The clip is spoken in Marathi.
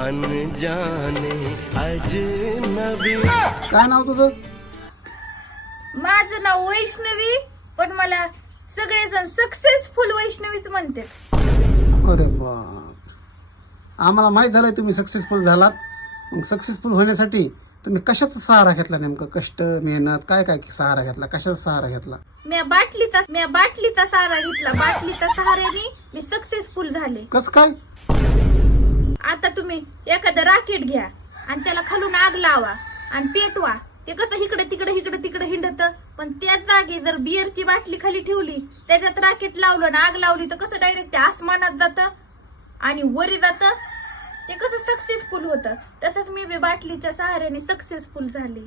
अनजाने अजनबी। काय नाव तुझं? माझं नाव वैष्णवी, पण मला सगळेजण सक्सेसफुल वैष्णवीच म्हणतात. अरे बाप, आम्हाला माहित झालंय तुम्ही सक्सेसफुल झालात. मग सक्सेसफुल होण्यासाठी तुम्ही कशाचा सहारा घेतला? नेमकं कष्ट, मेहनत, काय काय सहारा घेतला? कशाचा सहारा घेतला? मी बाटलीचा सहारा घेतला. बाटलीच्या सहाऱ्याने मी सक्सेसफुल झाले. कसं काय? आता तुम्ही एखादं राकेट घ्या आणि त्याला खालून आग लावा आणि पेटवा. ते कसं इकडे तिकडे हिंडत, पण त्याच जागी जर बिअरची बाटली खाली ठेवली, त्याच्यात राकेट लावलं ना आग लावली, तर कसं डायरेक्ट ते आसमानात जातं आणि वरी जातं. ते कसं सक्सेसफुल होतं. तसंच मी बी बाटलीच्या सहाऱ्याने सक्सेसफुल झाले.